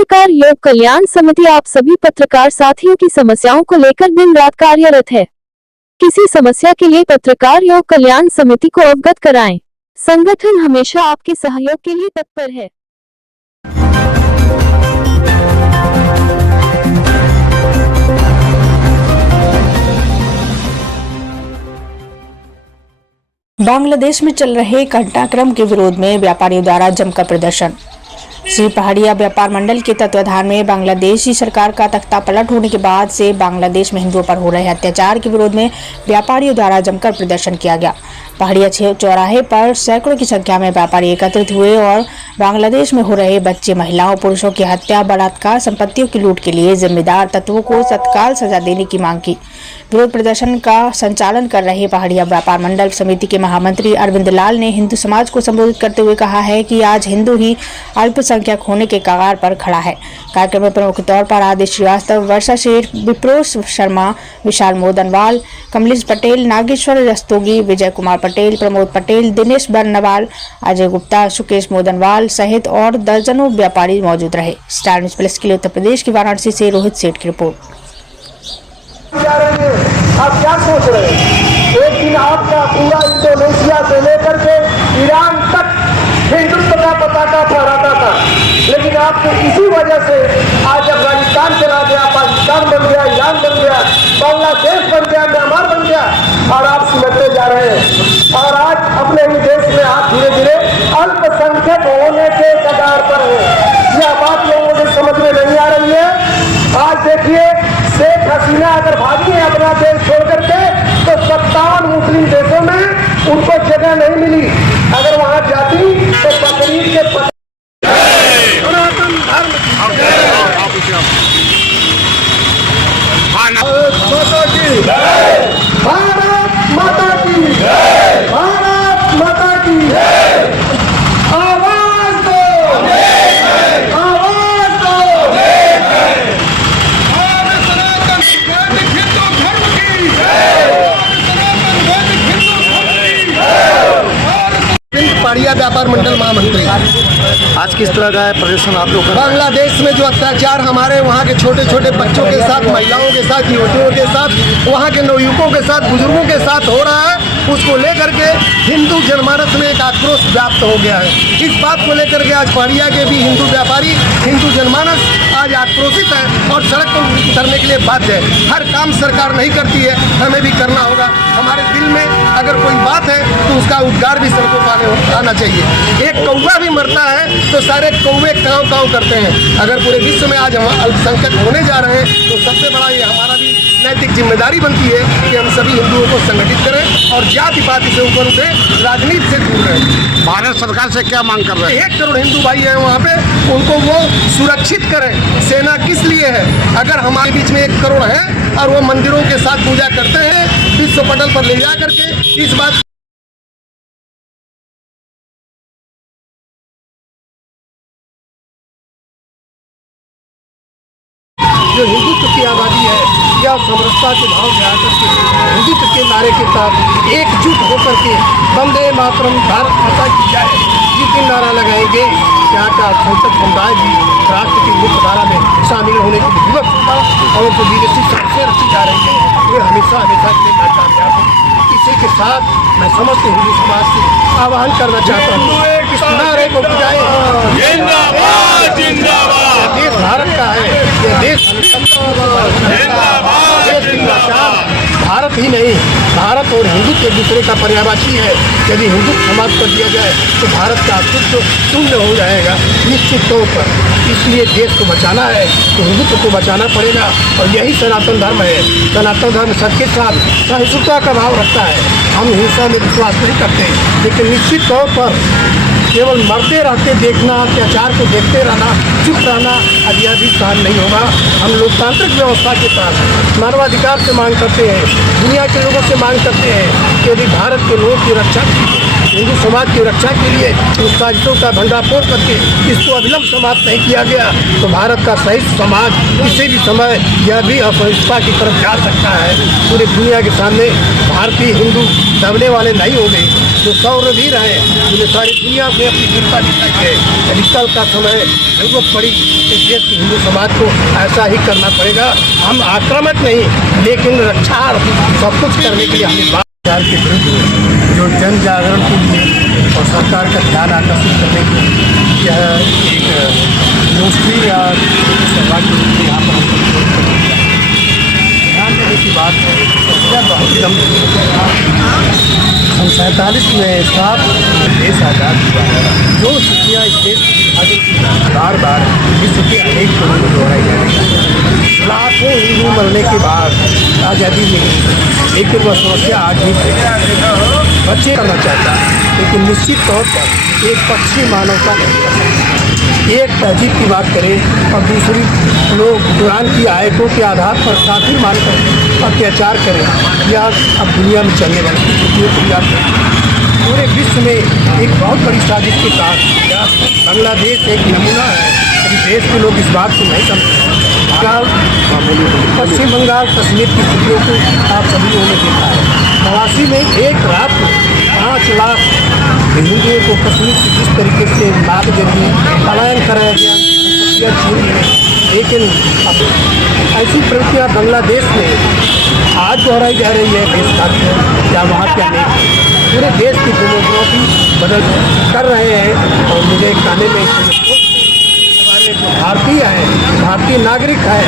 पत्रकार योग कल्याण समिति आप सभी पत्रकार साथियों की समस्याओं को लेकर दिन रात कार्यरत है। किसी समस्या के लिए पत्रकार योग कल्याण समिति को अवगत कराएं। संगठन हमेशा आपके सहयोग के लिए तत्पर है। बांग्लादेश में चल रहे घटनाक्रम के विरोध में व्यापारियों द्वारा जमकर प्रदर्शन। श्री पहाड़िया व्यापार मंडल के तत्वाधान में बांग्लादेशी सरकार का तख्ता पलट होने के बाद से बांग्लादेश में हिंदुओं पर हो रहे अत्याचार के विरोध में व्यापारियों द्वारा जमकर प्रदर्शन किया गया। पहाड़िया चौराहे पर सैकड़ों की संख्या में व्यापारी एकत्रित हुए और बांग्लादेश में हो रहे बच्चे, महिलाओं, पुरुषों की हत्या, बलात्कार, संपत्तियों की लूट के लिए जिम्मेदार तत्वों को तत्काल सजा देने की मांग की। विरोध प्रदर्शन का संचालन कर रहे पहाड़िया व्यापार मंडल समिति के महामंत्री अरविंद लाल ने हिंदू समाज को संबोधित करते हुए कहा है कि आज हिंदू ही अल्पसंख्यक होने के कगार पर खड़ा है। कार्यक्रम में प्रमुख तौर पर आदित्य श्रीवास्तव, वर्षा शेठ, विप्रोश शर्मा, विशाल मोदनवाल, कमलेश पटेल, नागेश्वर रस्तोगी, विजय कुमार पटेल, प्रमोद पटेल, दिनेश बर्नवाल, अजय गुप्ता, सुकेश मोदनवाल सहित और दर्जनों व्यापारी मौजूद रहे। स्टार न्यूज़ प्लस के लिए उत्तर प्रदेश की वाराणसी से रोहित सेठ की रिपोर्ट। आप क्या सोच रहे हैं? एक दिन आपका पूरा इंडोनेशिया से लेकर के ईरान तक हिंदुत्व का पताका फहराता था, लेकिन आपको इसी वजह से आज अफगानिस्तान चला गया, पाकिस्तान बन गया, ईरान बन गया, बांग्लादेश बन गया, म्यांमार बन गया और आप सिमटते जा रहे हैं। और आज अपने ही देश में आप धीरे धीरे अल्पसंख्यक होने के कगार पर है। यह बात लोगों को समझ में नहीं आ रही है। आज देखिए, शेख हसीना अगर भागी है अपना देश छोड़ करके तो 57 मुस्लिम देशों में उनको जगह नहीं मिली। अगर वहां जाती तो बकरीद के सनातन धर्म भारत माता की, भारत माता की आवाज दो, आवाज दो। पहाड़िया व्यापार मंडल महामंत्री। आज किस तरह का है प्रदर्शन आप लोग? बांग्लादेश में जो अत्याचार हमारे वहाँ के छोटे छोटे बच्चों के साथ, महिलाओं के साथ, युवतियों के साथ, वहाँ के नवयुवकों के साथ, बुजुर्गों के साथ हो रहा है, उसको लेकर के हिंदू जनमानस में एक आक्रोश व्याप्त हो गया है। इस बात को लेकर के आज पहाड़िया के भी हिंदू व्यापारी, हिंदू जनमानस आज आक्रोशित है और सड़क पर उतरने के लिए बाध्य है। हर काम सरकार नहीं करती है, हमें भी करना होगा। हमारे दिल में अगर कोई बात है तो उसका उद्गार भी सड़कों पर आना चाहिए। एक कौवा भी मरता है तो सारे कौवे काँव काँव करते हैं। अगर पूरे विश्व में आज हम अल्पसंख्यक होने जा रहे हैं तो सबसे बड़ा ये हमारा भी नैतिक जिम्मेदारी बनती है कि हम सभी हिंदुओं को संगठित करें और जाति पाति से ऊपर उठे, राजनीति से दूर रहें। भारत सरकार से क्या मांग कर रहे हैं? 1 करोड़ हिंदू भाई हैं वहाँ पे, उनको वो सुरक्षित करें। सेना किस लिए है? अगर हमारे बीच में 1 करोड़ है और वो मंदिरों के साथ पूजा करते हैं, विश्व पटल पर ले जा करके इस बात जो हिंदुत्व की आबादी है या समरसता के भाव में आकर के हिंदुत्व के नारे के साथ एकजुट होकर के वंदे मातरम, भारत माता की जय, जिस दिन नारा लगाएंगे यहाँ का संसद समुदाय भी राष्ट्र की मुख्य धारा में शामिल होने की विवश होगा और उनको लीडरशिप सबसे रखी जा रही है, वे हमेशा हमेशा के लिए कामयाब है। इसी के साथ मैं समस्त हिंदू समाज से आह्वान करना चाहता हूँ इस नारे को बुझाएं। देश भारत का है, ये देश भारत ही नहीं, भारत और हिंदुत्व एक दूसरे का पर्यायवाची है। यदि हिंदुत्व समाज कर दिया जाए तो भारत का अस्तित्व शून्य हो जाएगा निश्चित तौर पर। इसलिए देश को बचाना है तो हिंदुत्व को बचाना पड़ेगा और यही सनातन धर्म है। सनातन धर्म सबके साथ सहिष्णुता का भाव रखता है। हम हिंसा में विश्वास नहीं करते, लेकिन निश्चित तौर पर केवल मरते रहते देखना, अत्याचार को देखते रहना, चुप रहना, अब यह भी सहन नहीं होगा। हम लोकतांत्रिक व्यवस्था के साथ मानवाधिकार से मांग करते हैं, दुनिया के लोगों से मांग करते हैं कि यदि भारत के लोगों की रक्षा, हिंदू समाज की रक्षा के लिए उस साजिशों का भंडाफोड़ करके इसको अविलंब समाप्त नहीं किया गया तो भारत का सही समाज किसी भी समय यह भी असहिष्णुता की तरफ जा सकता है। पूरी दुनिया के सामने भारतीय हिंदू दबने वाले नहीं होंगे। जो सौरवीर हैं उन्हें सारी दुनिया में अपनी वीरता दिखाई है। यदि कल का समय जरूरत पड़ी तो देश के हिंदू समाज को ऐसा ही करना पड़ेगा। हम आक्रामक नहीं, लेकिन रक्षा और सब कुछ करने के लिए हमें बाजार के विरुद्ध जो जन जागरण के लिए और सरकार का ध्यान आकर्षित करने के लिए यह एक यूनिवर्सिटी या सभा के रूप में यहाँ पर ध्यान देने की बात है। यह बहुत लंबी 47 में साफ देश आज़ाद हुआ है। जो स्थितियाँ इस देश की बार बार इस स्थिति अनेक लोगों को दोहराई जा रही है। लाखों हिंदू मरने के बाद आज़ादी मिली, लेकिन वह समस्या आज भी बच्चे करना चाहता है, लेकिन निश्चित तौर पर एक पक्षी मानवता नहीं कर सकता। एक तहजीब की बात करें और दूसरी लोग कुरान की आयतों के आधार पर काफिर मानकर अत्याचार करें, यह अब दुनिया में चलने वाली स्थितियों को याद करें। पूरे विश्व में एक बहुत बड़ी साजिश के साथ बांग्लादेश एक नमूना है। अभी देश के लोग इस बात को नहीं समझते। पश्चिम बंगाल कश्मीर की स्थितियों को आप सभी लोगों ने देखा है। 82 में एक रात में 5 लाख हिंदुओं को कश्मीर से जिस तरीके से नाक जरिए पलायन कराया गया, लेकिन ऐसी प्रवृत्तियाँ बांग्लादेश में आज दोहराई जा रही है। देश का या वहाँ के अनेक पूरे देश की डेमोग्राफी बदल कर रहे हैं। और मुझे कहने में भारतीय है, भारतीय नागरिक है,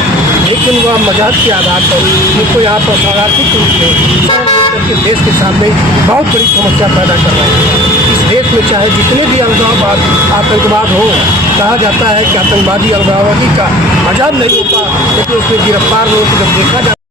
लेकिन वह मजहब के आधार पर उनको यहाँ पर शरणार्थी रूप में देश के सामने बहुत बड़ी समस्या पैदा कर रहे हैं। इस देश में चाहे जितने भी आतंकवाद हो, कहा जाता है कि आतंकवादी अलगाववादी का मजहब नहीं होता, लेकिन उसमें गिरफ्तार लोगों को जब देखा जाता